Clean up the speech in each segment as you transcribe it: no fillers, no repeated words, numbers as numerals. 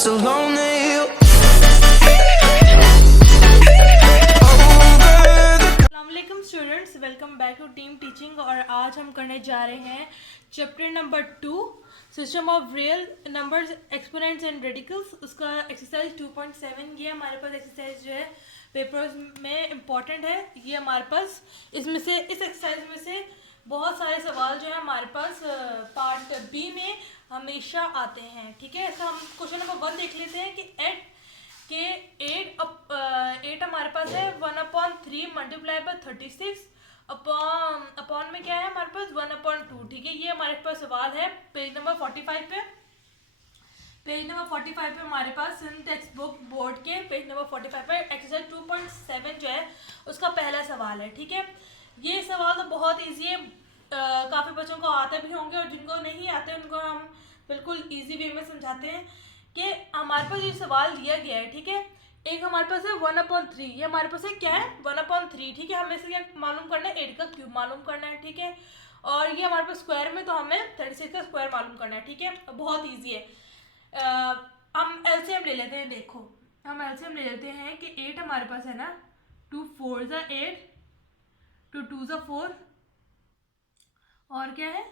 so lonely. अस्सलामुअलैकुम students, welcome back to team teaching. और आज हम करने जा रहे हैं chapter number 2 system of real numbers exponents and radicals. उसका एक्सरसाइज 2.7 ये हमारे पास एक्सरसाइज जो है पेपर्स में इम्पॉर्टेंट है। ये हमारे पास इसमें से इस एक्सरसाइज में से बहुत सारे सवाल जो है हमारे पास पार्ट बी में हमेशा आते हैं। ठीक है, ऐसा हम क्वेश्चन नंबर 1 देख लेते हैं कि एट हमारे पास है 1/3 मल्टीप्लाई बाय 36 अपॉन में क्या है हमारे पास 1/2। ठीक है, ये हमारे पास सवाल है पेज नंबर 45 पे। पेज नंबर 45 पे हमारे पास टेक्स्ट बुक बोर्ड के पेज नंबर 45 पे एक्सरसाइज 2.7 जो है उसका पहला सवाल है। ठीक है, ये सवाल तो बहुत ईजी है, काफ़ी बच्चों को आते भी होंगे और जिनको नहीं आते उनको हम बिल्कुल ईजी वे में समझाते हैं कि हमारे पास ये सवाल दिया गया है। ठीक है, एक हमारे पास है 1/3, ये हमारे पास है क्या है 1/3। ठीक है, हमें इसे क्या मालूम करना है, 8 का क्यूब मालूम करना है। ठीक है, और ये हमारे पास स्क्वायर में तो हमें 36 का स्क्वायर मालूम करना है। ठीक है, बहुत ईजी है। हम एलसीएम ले लेते हैं। देखो, हम एलसीएम ले लेते हैं कि 8 हमारे पास है ना, 2 4 ज़ा 8, 2 2 ज़ा 4 और क्या है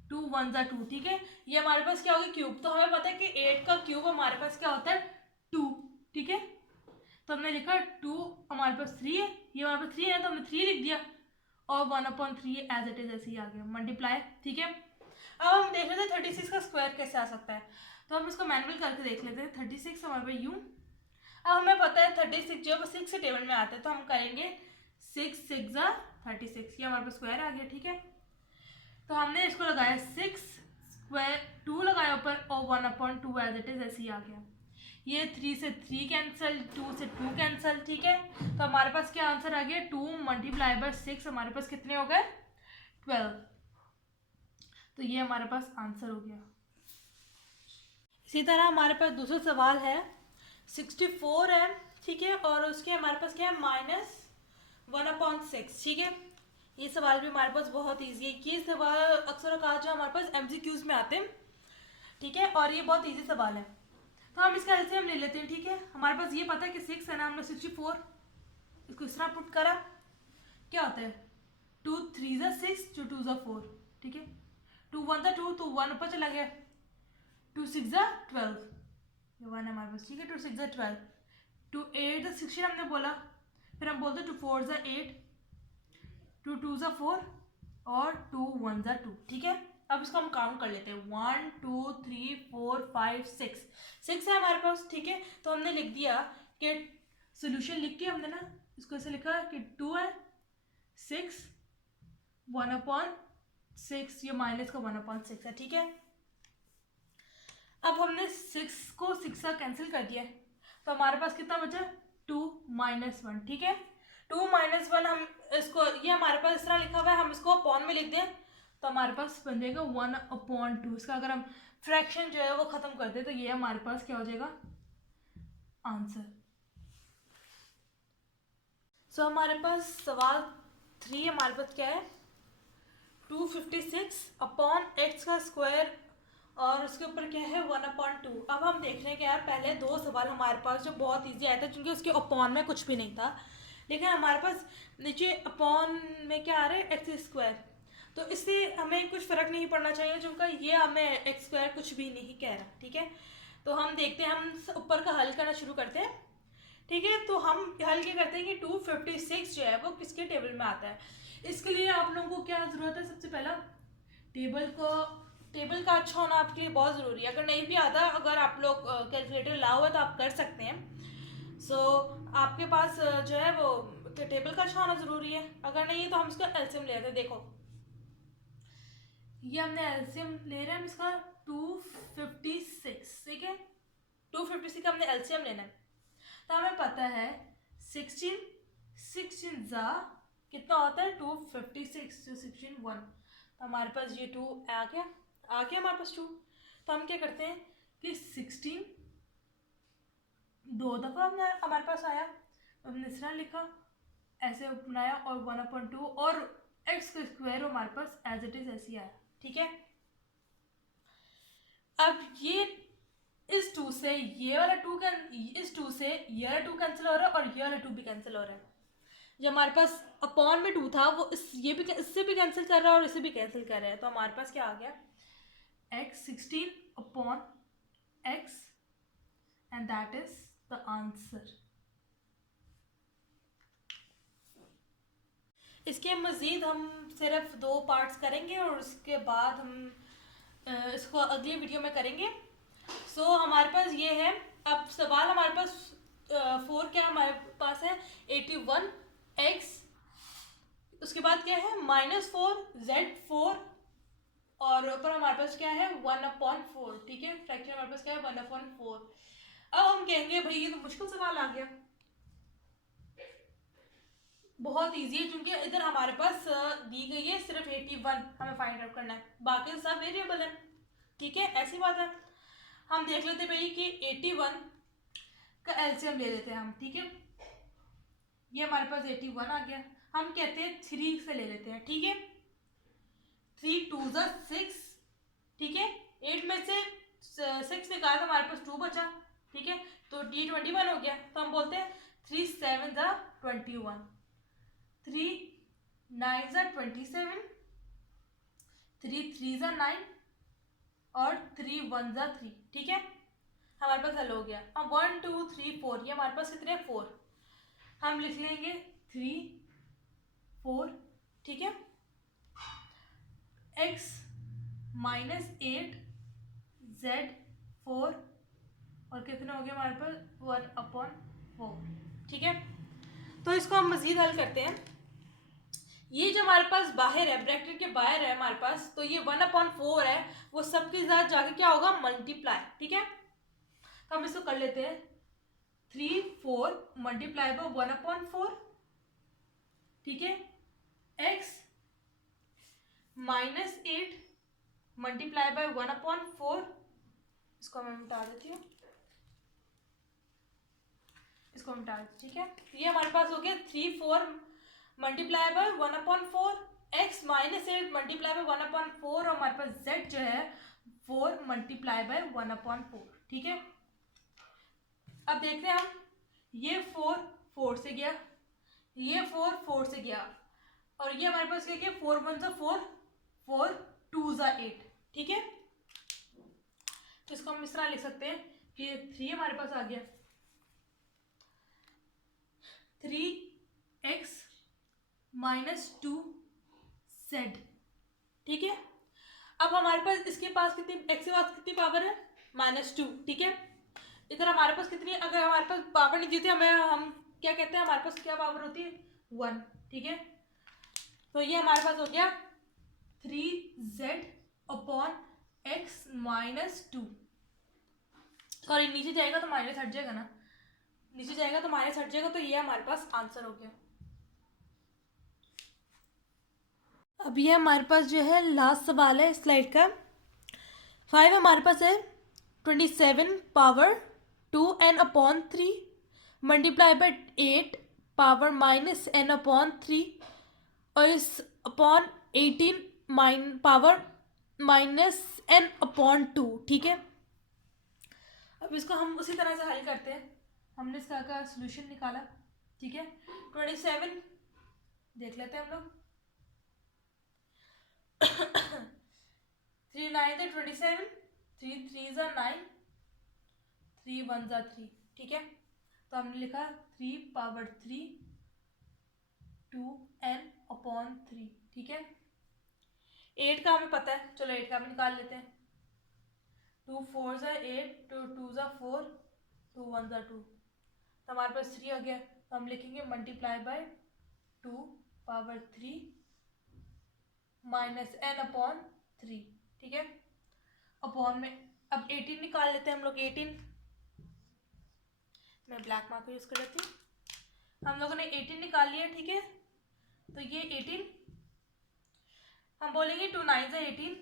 2 1 ज़ा 2। ठीक है, ये हमारे पास क्या होगा क्यूब। तो हमें पता है कि 8 का क्यूब हमारे पास क्या होता है 2। ठीक है, तो हमने लिखा 2 हमारे पास 3 है, ये हमारे पास 3 है तो हमने 3 लिख दिया और 1/3 एज इट इज ऐसे ही आ गया मल्टीप्लाई। ठीक है, अब हम देख लेते हैं 36 का स्क्वायर कैसे आ सकता है। तो हम इसको मैनुअल करके देख लेते हैं। 36 हमारे पास यूँ, अब हमें पता है 36 जो है वो 6 से टेबल में आता है, तो हम करेंगे 6 6 ज़ा 36, ये हमारे पास स्क्वायर आ गया। ठीक है, तो हमने इसको लगाया 6 स्क्वायर 2 लगाया ऊपर और 1/2 एज इट इज ऐसे ही आ गया। ये 3 से 3 कैंसिल, 2 से 2 कैंसिल। ठीक है, तो हमारे पास क्या आंसर आ गया 2 मल्टीप्लाई बाय 6 हमारे पास कितने हो गए 12। तो ये हमारे पास आंसर हो गया। इसी तरह हमारे पास दूसरा सवाल है 64 है। ठीक है, और उसके हमारे पास क्या है -1/6। ठीक है, ये सवाल भी हमारे पास बहुत इजी है। ये सवाल अक्सर औकात जो हमारे पास एमसीक्यूज में आते हैं। ठीक है, और ये बहुत इजी सवाल है, तो हम इसका एलसीएम ले लेते हैं। ठीक है, हमारे पास ये पता है कि 6 है ना, हमने 64 इसको इस तरह पुट करा, क्या होता है 2 3 ज़ा 6, 2 2 ज़ा 4। ठीक है, 2 1 ज़ा 2 तो 1 ऊपर चला गया, 2 6 ज़ा 12, ये 1 है हमारे पास। ठीक है, 2 6 ज़ा 12, 2 8 ज़ा 16 हमने बोला, फिर हम बोलते 2 4 ज़ा 8, 2 2 ज़ा 4 और 2 1 ज़ा 2। ठीक है, अब इसको हम काउंट कर लेते हैं 1 2 3 4 5 6 है हमारे पास। ठीक है, तो हमने लिख दिया कि सोल्यूशन लिख के हमने ना इसको ऐसे लिखा कि 2 है 6 1/6, ये माइनस का 1/6 है। ठीक है, अब हमने 6 को 6 का कैंसिल कर दिया, तो हमारे पास कितना बचा 2 -1। ठीक है, 2 -1 हम इसको, ये हमारे पास इस तरह लिखा हुआ है, हम इसको अपॉन में लिख दें तो हमारे पास बन जाएगा 1/2। इसका अगर हम फ्रैक्शन जो है वो ख़त्म कर दें तो ये हमारे पास क्या हो जाएगा आंसर। सो हमारे पास सवाल 3 हमारे पास क्या है 256 अपॉन एक्स का स्क्वायर और उसके ऊपर क्या है 1/2। अब हम देख रहे हैं कि यार पहले 2 सवाल हमारे पास जो बहुत इजी आया था, क्योंकि उसके अपॉन में कुछ भी नहीं था, लेकिन हमारे पास नीचे अपॉन में क्या आ रहा है एक्स स्क्वायर, तो इससे हमें कुछ फ़र्क नहीं पड़ना चाहिए, क्योंकि ये हमें एक्स स्क्वायर कुछ भी नहीं कह रहा। ठीक है, तो हम देखते हैं, हम ऊपर का हल करना शुरू करते हैं। ठीक है, तो हम हल क्या करते हैं कि 256 जो है वो किसके टेबल में आता है। इसके लिए आप लोगों को क्या ज़रूरत है, सबसे पहला टेबल का अच्छा होना आपके लिए बहुत ज़रूरी है। अगर नहीं भी आता, अगर आप लोग कैलकुलेटर लाओ है तो आप कर सकते हैं। सो आपके पास जो है वो टेबल का अच्छा होना ज़रूरी है। अगर नहीं है तो हम इसका एलसीएम ले लेते हैं। देखो, ये हमने एलसीएम ले रहे हैं हम इसका 256। ठीक है, 256 का हमने एलसीएम लेना है, तो हमें पता है 16 ज़ा कितना होता है 256, 16 1, तो हमारे पास ये 2 आ गया हमारे पास 2। तो हम क्या करते हैं कि 16 2 दफ़ा हमारे पास आया, हमने इस तरह लिखा ऐसे बनाया और 1/2 और एक्स का स्क्वायर हमारे पास एज इट इज ऐसे आया। ठीक है, अब ये इस 2 से ये वाला 2 इस 2 से ये वाला 2 कैंसिल हो रहा है और ये वाला 2 भी कैंसिल हो रहा है। जो हमारे पास अपॉन में 2 था वो इससे भी कैंसिल कर रहा है और इससे भी कैंसिल कर रहा है। तो हमारे पास क्या आ गया, x 16 upon x and that is the answer. इसके मज़ीद हम सिर्फ 2 पार्ट्स करेंगे और उसके बाद हम इसको अगली वीडियो में करेंगे। सो हमारे पास ये है। अब सवाल हमारे पास 4 क्या हमारे पास है 81x, उसके बाद क्या है -4 z4 और ऊपर हमारे पास क्या है 1/4। ठीक है, फ्रैक्शन हमारे पास क्या है 1/4। अब हम कहेंगे भाई ये तो मुश्किल सवाल आ गया। बहुत इजी है क्योंकि इधर हमारे पास दी गई है सिर्फ 81 हमें फाइंड आउट करना है, बाकी सब वेरिएबल है। ठीक है, ऐसी बात है। हम देख लेते भाई कि 81 का एलसीएम ले लेते हैं हम। ठीक है, ये हमारे पास 81 आ गया। हम कहते हैं 3 से ले लेते हैं। ठीक है, 3 2 6। ठीक है, 8 में से 6 निकाला तो हमारे पास 2 बचा। ठीक है, तो D21 हो गया। तो हम बोलते हैं 3 7 21, 3 9 27, 3 3 9 और 3 1 3। ठीक है, हमारे पास हल हो गया। अब 1 2 3 4 ये हमारे पास कितने 4, हम लिख लेंगे 3 4। ठीक है, x -8 z4 और कितने हो गए हमारे पास 1/4। ठीक है, तो इसको हम मजीद हल करते हैं। ये जो हमारे पास बाहर है, ब्रैकेट के बाहर है हमारे पास, तो ये 1/4 है, वो सबके साथ जाके क्या होगा मल्टीप्लाई। ठीक है, तो हम इसको कर लेते हैं 3 4 मल्टीप्लाई बाय 1/4। ठीक है, x -8 मल्टीप्लाई बाय 1/4। इसको मैं मिटा देती हूँ, इसको मिटा देती। ठीक है, ये हमारे पास हो गया 3 4 multiply by 1/4, x -8 multiply by 1/4 और हमारे पास z जो है 4 मल्टीप्लाई बाय 1/4। ठीक है, अब देखते हैं हम, ये 4 4 से गया, ये 4 4 से गया और ये हमारे पास क्या गया 4 1 4 4 2 8। ठीक है, तो इसको हम इस तरह लिख सकते हैं कि 3 हमारे पास आ गया 3x -2z। ठीक है, अब हमारे पास इसके पास कितनी x के पास कितनी पावर है -2। ठीक है, इधर हमारे पास कितनी, अगर हमारे पास पावर नहीं दी थी हमें, हम क्या कहते हैं हमारे पास क्या पावर होती है 1। ठीक है, तो ये हमारे पास हो गया 3z/x -2। सॉरी, नीचे जाएगा तो माइनस हट जाएगा ना, नीचे जाएगा तो माइनस हट जाएगा, तो ये हमारे पास आंसर हो गया। अब ये हमारे पास जो है लास्ट सवाल है स्लाइड का 5 हमारे पास है 27 power 2n/3 multiply by 8 power -n/3 और इस अपॉन 18 पावर -n/2। ठीक है, अब इसको हम उसी तरह से हल करते हैं। हमने इसका का सोल्यूशन निकाला। ठीक है, 27 देख लेते हैं हम लोग 3 9 27, 3 3 9, 3 1 3। ठीक है, तो हमने लिखा 3 पावर 3 2n/3। ठीक है, 8 का हमें पता है, चलो 8 का हम निकाल लेते हैं। 2 4 8, 2 2 4, 2 1 2, तो हमारे पास 3 आ गया। तो हम लिखेंगे मल्टीप्लाई बाय 2 पावर 3 -n/3। ठीक है, अपॉन में अब 18 निकाल लेते हैं हम लोग। 18 मैं ब्लैक मार्कर यूज कर लेती हूँ। हम लोगों ने 18 निकाल लिया। ठीक है, तो ये 18 हम बोलेंगे 2 9 18,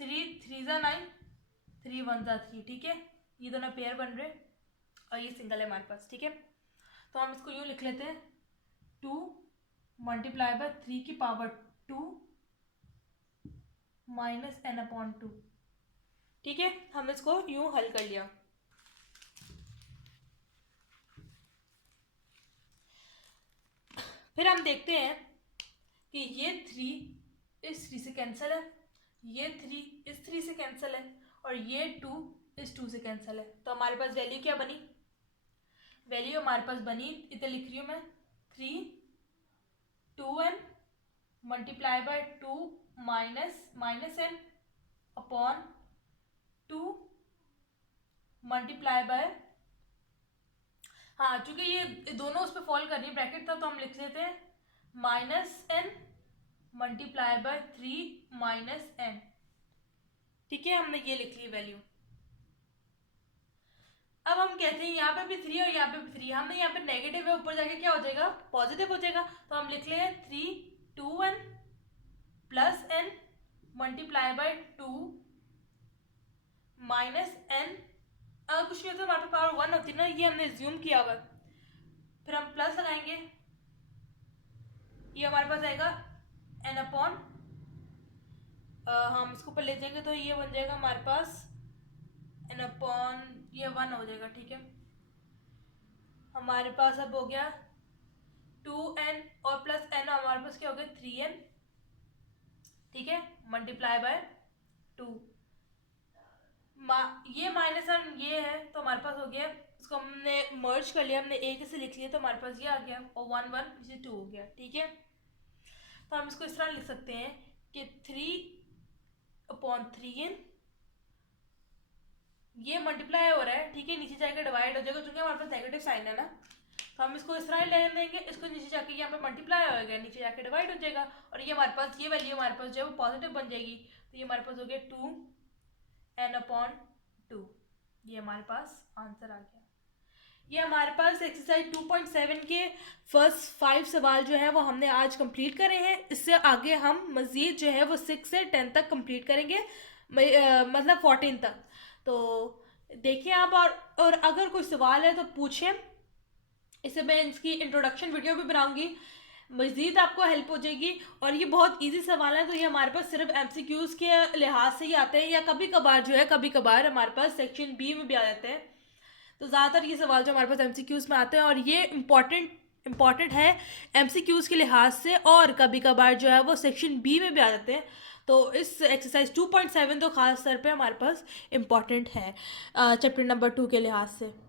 3 3 9, 3 1 3। ठीक है, ये दोनों पेयर बन रहे और ये सिंगल है हमारे पास। ठीक है, तो हम इसको यूँ लिख लेते हैं 2 मल्टीप्लाई बाय 3 की पावर 2 -n/2। ठीक है, हम इसको यूँ हल कर लिया। फिर हम देखते हैं कि ये 3 इस 3 से कैंसिल है, ये 3 इस 3 से कैंसिल है, और ये 2 इस 2 से कैंसिल है। तो हमारे पास वैल्यू क्या बनी? वैल्यू हमारे पास बनी, इधर लिख रही हूँ मैं, 3 2n multiply by 2 minus n upon 2 multiply by, हाँ चूंकि ये दोनों उस पर फॉल कर रही है, ब्रैकेट था, तो हम लिख लेते हैं -n मल्टीप्लाई बाय 3 -n। ठीक है, हमने ये लिख ली वैल्यू। अब हम कहते हैं यहाँ पे भी 3 और यहाँ पे भी 3, हमने यहाँ पे नेगेटिव है, ऊपर जाके क्या हो जाएगा? पॉजिटिव हो जाएगा। तो हम लिख ले 3 2n plus n multiply by 2 minus n। अगर कुछ नहीं होता हमारे पास पावर 1 होती ना, ये हमने ज्यूम किया हुआ। फिर हम प्लस लगाएंगे, ये हमारे पास आएगा n अपॉन, हम इसको ऊपर ले जाएंगे तो ये बन जाएगा हमारे पास n अपॉन, ये 1 हो जाएगा। ठीक है, हमारे पास अब हो गया 2n और प्लस n, हमारे पास क्या हो गया? 3n। ठीक है, मल्टीप्लाई बाय 2, ये माइनस n ये है, तो हमारे पास हो गया, इसको हमने मर्ज कर लिया, हमने एक से लिख लिया, तो हमारे पास ये आ गया, और 1 1 नीचे 2 हो गया। ठीक है, तो हम इसको इस तरह लिख सकते हैं कि 3/3n, ये मल्टीप्लाई हो रहा है, ठीक है, नीचे जाकर डिवाइड हो जाएगा, क्योंकि हमारे पास नेगेटिव साइन है ना, तो हम इसको इस तरह ले देंगे, इसको नीचे जाके यहाँ पे मल्टीप्लाई होगा, नीचे जाके डिवाइड हो जाएगा, और ये हमारे पास ये वैल्यू हमारे पास जो है वो पॉजिटिव बन जाएगी। तो ये हमारे पास हो गया 2n/2, ये हमारे पास आंसर आ गया। ये हमारे पास एक्सरसाइज 2.7 के फर्स्ट 5 सवाल जो है वो हमने आज कंप्लीट करे हैं। इससे आगे हम मज़ीद जो है वो 6 से 10 तक कंप्लीट करेंगे, मतलब 14 तक। तो देखिए आप, और अगर कोई सवाल है तो पूछें, इसे मैं इसकी इंट्रोडक्शन वीडियो भी बनाऊंगी, मज़ीद आपको हेल्प हो जाएगी। और ये बहुत इजी सवाल है, तो ये हमारे पास सिर्फ MCQs के लिहाज से ही आते हैं, या कभी कभार जो है, कभी कभार हमारे पास सेक्शन बी में भी आ जाते हैं। तो ज़्यादातर ये सवाल जो हमारे पास MCQs में आते हैं, और ये इम्पॉर्टेंट है MCQs के लिहाज से, और कभी कभार जो है वो सेक्शन बी में भी आ जाते हैं। तो इस एक्सरसाइज 2.7 तो ख़ास तौर पे हमारे पास इम्पॉर्टेंट है चैप्टर नंबर 2 के लिहाज से।